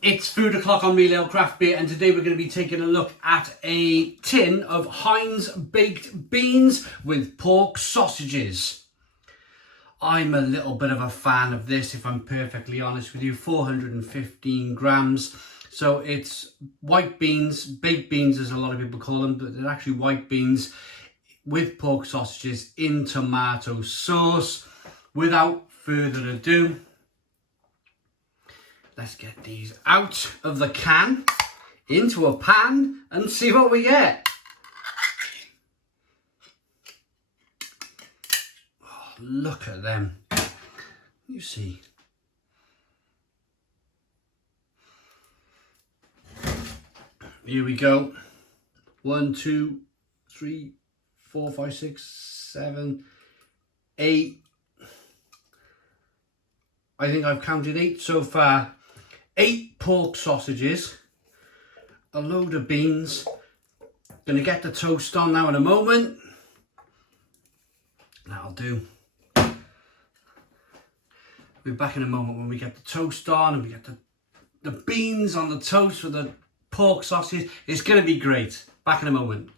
It's food o'clock on Real Ale Craft Beer, and today we're going to be taking a look at a tin of Heinz baked beans with pork sausages. I'm a little bit of a fan of this, if I'm perfectly honest with you. 415 grams. So it's white beans, baked beans as a lot of people call them, but they're actually white beans with pork sausages in tomato sauce. Without further ado, let's get these out of the can, into a pan, and see what we get. Oh, look at them. You see. Here we go. 1, 2, 3, 4, 5, 6, 7, 8. I think I've counted 8 so far. 8 pork sausages, a load of beans. Gonna get the toast on now in a moment. That'll do. We'll be back in a moment when we get the toast on and we get the beans on the toast with the pork sausage. It's gonna be great. Back in a moment.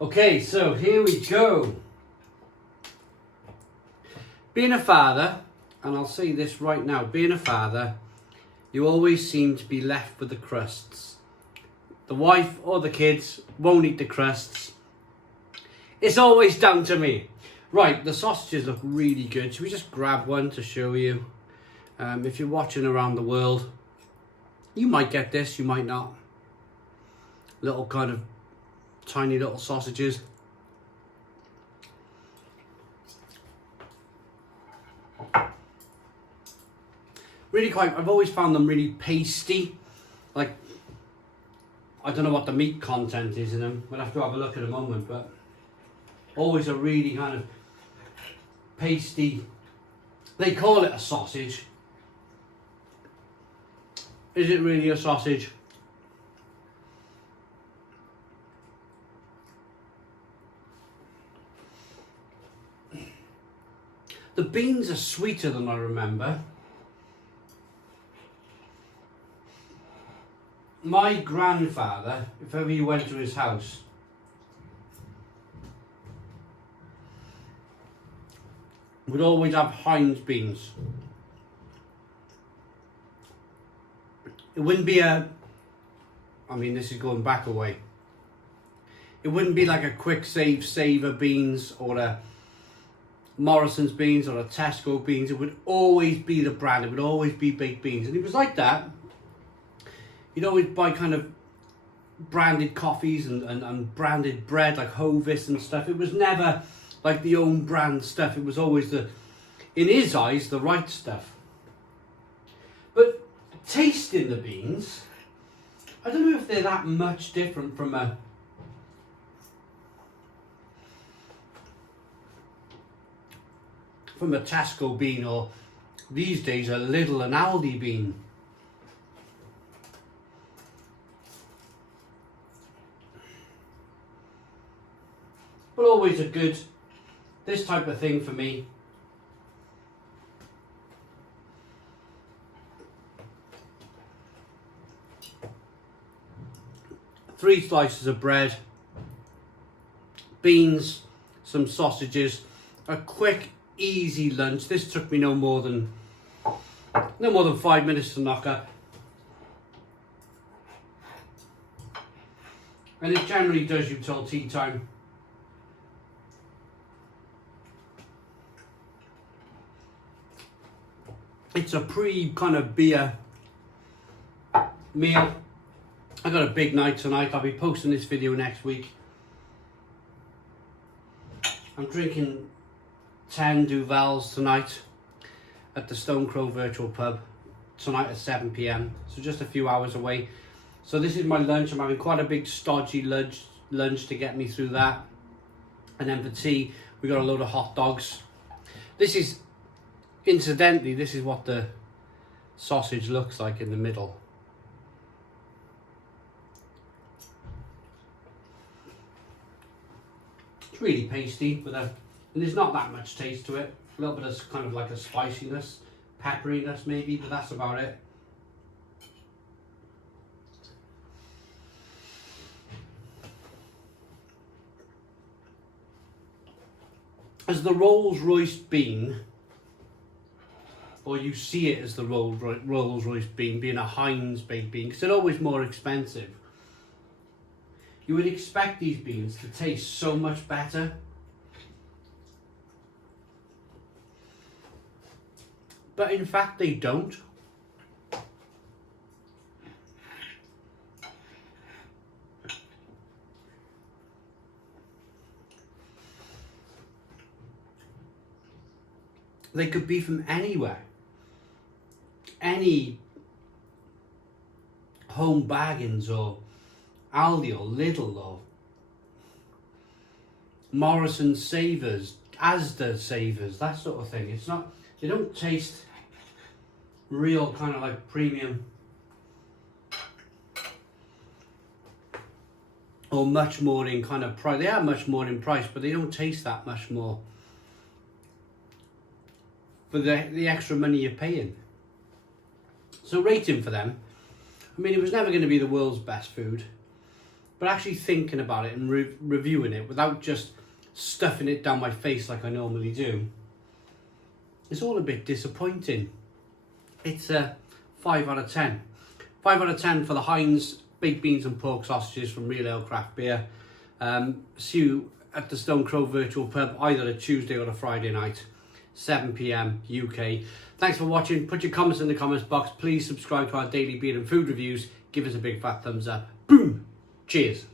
Okay, so here we go. Being a father, and I'll say this right now, being a father, you always seem to be left with the crusts. The wife or the kids won't eat the crusts. It's always down to me. Right, the sausages look really good. Should we just grab one to show you? If you're watching around the world, you might get this, you might not. Little kind of tiny little sausages. Really quite, I've always found them really pasty. Like, I don't know what the meat content is in them. We'll have to have a look in a moment, but always a really kind of pasty. They call it a sausage. Is it really a sausage? The beans are sweeter than I remember. My grandfather, if ever you went to his house, would always have Heinz beans. It wouldn't be I mean, this is going back a way. It wouldn't be like a quick save saver beans or a Morrison's beans or a Tesco beans, it would always be the brand, it would always be baked beans. And it was like that. You'd always buy kind of branded coffees and branded bread like Hovis and stuff. It was never like the own brand stuff. It was always the, in his eyes, the right stuff. But tasting the beans, I don't know if they're that much different from a Tesco bean, or these days a Lidl and Aldi bean. But always a good, this type of thing for me. Three slices of bread, beans, some sausages, a quick, easy lunch. This took me no more than 5 minutes to knock up. And it generally does you till tea time. It's a kind of beer meal. I got a big night tonight. I'll be posting this video next week. I'm drinking 10 Duvals tonight at the Stone Crow Virtual Pub tonight at 7 p.m. So just a few hours away. So this is my lunch. I'm having quite a big stodgy lunch to get me through that. And then for tea, we got a load of hot dogs. This is, incidentally, this is what the sausage looks like in the middle. It's really pasty, and there's not that much taste to it. A little bit of kind of like a spiciness, pepperiness maybe, but that's about it. As the Rolls Royce bean, or you see it as the Rolls Royce bean, being a Heinz baked bean, because they're always more expensive. You would expect these beans to taste so much better. But in fact they don't. They could be from anywhere. Any Home Bargains or Aldi or Lidl or Morrison Savers, Asda Savers, that sort of thing. It's not, they don't taste real kind of like premium or much more in kind of price. They are much more in price, but they don't taste that much more for the extra money you're paying. So rating for them, I mean, it was never going to be the world's best food, but actually thinking about it and reviewing it without just stuffing it down my face like I normally do, it's all a bit disappointing. It's a 5 out of 10. 5 out of 10 for the Heinz baked beans and pork sausages from Real Ale Craft Beer. See you at the Stone Crow Virtual Pub either a Tuesday or a Friday night, 7 p.m. UK. Thanks for watching. Put your comments in the comments box. Please subscribe to our daily beer and food reviews. Give us a big fat thumbs up. Boom. Cheers.